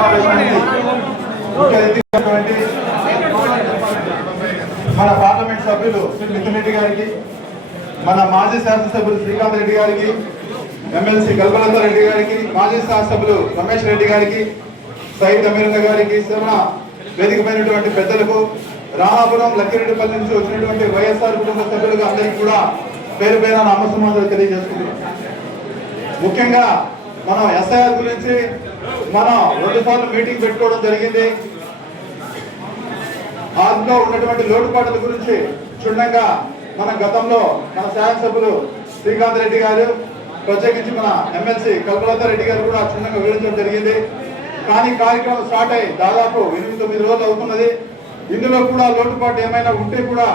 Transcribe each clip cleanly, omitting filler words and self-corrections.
సమావేశానికి ముఖ్య అతిథి మన పార్లమెంట్ సభ్యులు మిథున్ రెడ్డి గారికి, మన మాజీ శాసనసభ్యులు శ్రీకాంత్ రెడ్డి గారికి, ఎమ్మెల్సీ కల్పలత రెడ్డి గారికి, మాజీ శాసనసభ్యులు రమేష్ రెడ్డి గారికి, సయ్యద్ అమీరుల్లా గారికి, శ్రవణ వేదికమైనటువంటి పెద్దలకు, రామాపురం లక్కిరెడ్డిపల్లి నుంచి వచ్చినటువంటి వైఎస్ఆర్ కుటుంబ సభ్యులకు అందరికీ కూడా పేరు పేరు నామసమాధాలు తెలియజేసుకుంటున్నాం. ముఖ్యంగా మనం ఎస్ఐఆర్ గురించి మనం 2 సార్లు మీటింగ్ పెట్టుకోవడం జరిగింది. అందులో ఉన్నటువంటి లోటుపాట్ల గురించి క్షుణ్ణంగా మన గతంలో మన శాసనసభ్యులు శ్రీకాంత్ రెడ్డి గారు, ప్రత్యేకించి మన ఎమ్మెల్సీ కల్పలత రెడ్డి గారు కూడా క్షుణ్ణంగా వివరించడం జరిగింది. కానీ కార్యక్రమం స్టార్ట్ అయ్యి దాదాపు 8-9 రోజులు అవుతున్నది. ఇందులో కూడా లోటుపాటు ఏమైనా ఉంటే కూడా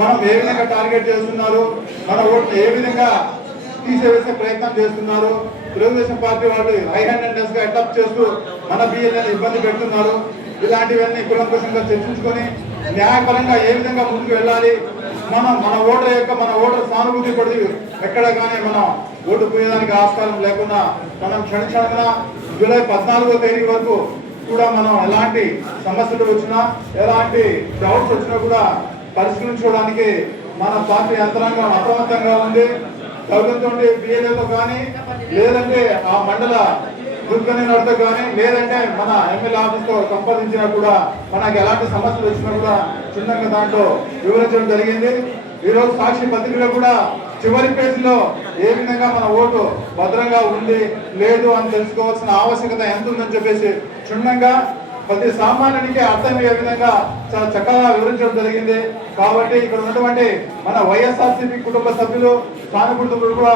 మనం ఏ విధంగా టార్గెట్ చేస్తున్నారు, మన ఓట్లు ఏ విధంగా తీసేసే ప్రయత్నం చేస్తున్నారు, తెలుగుదేశం పార్టీ వాళ్ళు హై హ్యాండెడ్నెస్ గా అటాక్ చేస్తూ మన బిఎల్ఏని ఇబ్బంది పెడుతున్నారు. ఇలాంటివన్నీ కులంకుశంగా చర్చించుకొని న్యాయపరంగా ఏ విధంగా ముందుకు వెళ్ళాలి, మన ఓటర్ సానుభూతి పడి ఎక్కడ కానీ మనం ఓటు పోయేదానికి ఆస్కారం లేకుండా మనం క్షణక్షణంగా జూలై 14వ తేదీ వరకు కూడా మనం ఎలాంటి సమస్యలు వచ్చినా ఎలాంటి డౌట్స్ వచ్చినా కూడా పరిష్కరించుకోవడానికి మన పార్టీ యంత్రాంగం అప్రమత్తంగా ఉంది. ప్రభుత్వం బిఎల్ఏతో కానీ, లేదంటే ఆ మండల దుర్గనితో కానీ, లేదంటే మన ఎమ్మెల్యే ఆఫీస్తో సంపాదించినా కూడా మనకు ఎలాంటి సమస్యలు వచ్చినా కూడా క్షుణ్ణంగా దాంట్లో వివరించడం జరిగింది. ఈరోజు సాక్షి పత్రికలో కూడా చివరి పేజీలో ఏ విధంగా మన ఓటు భద్రంగా ఉంది లేదు అని తెలుసుకోవాల్సిన ఆవశ్యకత ఎంత ఉందని చెప్పేసి క్షుణ్ణంగా ప్రతి సామాన్యునికి అర్థమయ్యే విధంగా చాలా చక్కగా వివరించడం జరిగింది. కాబట్టి ఇక్కడ ఉన్నటువంటి మన వైఎస్ఆర్సీపీ కుటుంబ సభ్యులు, సానుభూతులు కూడా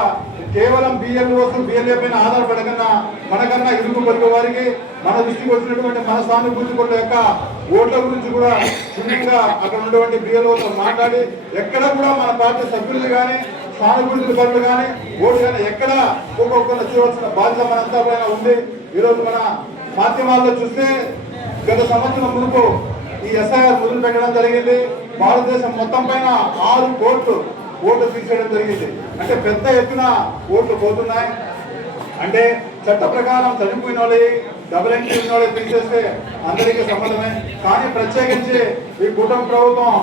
కేవలం బిఎల్ఏ పైన ఆధారపడకన్నా మనకన్నా ఇరుగు పొరుగు వారికి మన దృష్టికి వచ్చినటువంటి మన సానుభూతి కొట్ల యొక్క ఓట్ల గురించి కూడా క్షుణ్ణంగా అక్కడ ఉన్నటువంటి బిఎల్ఓతో మాట్లాడి ఎక్కడ కూడా మన పార్టీ సభ్యులు కానీ సానుభూతుల పనులు కానీ ఓటు కానీ ఎక్కడ ఒక్కొక్కరు చేయవలసిన బాధ్యత మనంతా పైన ఉంది. ఈరోజు మన మాధ్యమాల్లో చూస్తే గత సంవత్సరం మునుపు ఈ ఎస్ఐఆర్ మొదలు పెట్టడం జరిగింది. భారతదేశం మొత్తం పైన 6 కోట్లు ఓట్లు తీసేయడం జరిగింది. అంటే పెద్ద ఎత్తున ఓట్లు పోతున్నాయి. అంటే చట్ట ప్రకారం చనిపోయిన వాళ్ళు డబుల్ ఎంట్రీ ఉన్న వాళ్ళు తీసేస్తే అందరికీ సమ్మతమే. కానీ ప్రత్యేకించి ఈ కుటుంబ ప్రభుత్వం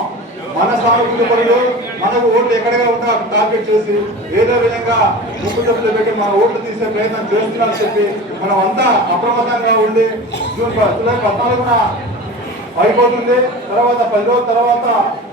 మన సానుభూతి పనులు మనకు ఓట్లు ఎక్కడగా ఉన్నా టార్గెట్ చేసి ఏదో విధంగా ముప్పు తప్పులు పెట్టి మన ఓట్లు తీసే ప్రయత్నం చేస్తున్నారని చెప్పి మనం అంతా అప్రమత్తంగా ఉండి జూలై 14న అయిపోతుంది. తర్వాత 10 రోజుల తర్వాత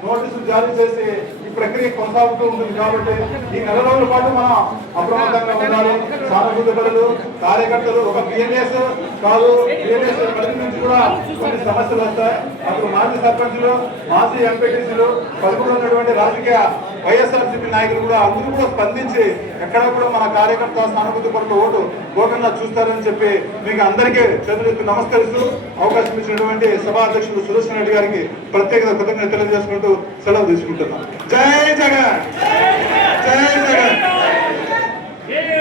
నోటీసులు జారీ చేసి ఈ ప్రక్రియ కొనసాగుతూ ఉంటుంది. కాబట్టి ఈ 4 రోజుల పాటు మనం అప్రమత్తంగా ఉండాలి. సానుభూతి పనులు కార్యకర్తలు ఒక బిఎల్ఏస్ కాదు, బిఎల్ఏస్ పరిధి నుంచి కూడా కొన్ని సమస్యలు వస్తాయి. అప్పుడు మాజీ సర్పంచులు, మాజీ ఎంపీటీసీలు, పలుకులు ఉన్నటువంటి రాజకీయ వైఎస్ఆర్సీపీ నాయకులు కూడా అందరూ కూడా స్పందించి ఎక్కడ కూడా మన కార్యకర్త సానుభూతి పనులు ఓటు గోకర్ణ చూస్తారని చెప్పి మీకు అందరికీ చేతులెత్తి నమస్కరిస్తూ అవకాశం ఇచ్చినటువంటి సభా అధ్యక్షుడు సుదర్శన్ రెడ్డి గారికి ప్రత్యేక కృతజ్ఞతలు తెలియజేసుకుంటూ సెలవు తీసుకుంటున్నాం. జై జగన్, జై జగన్.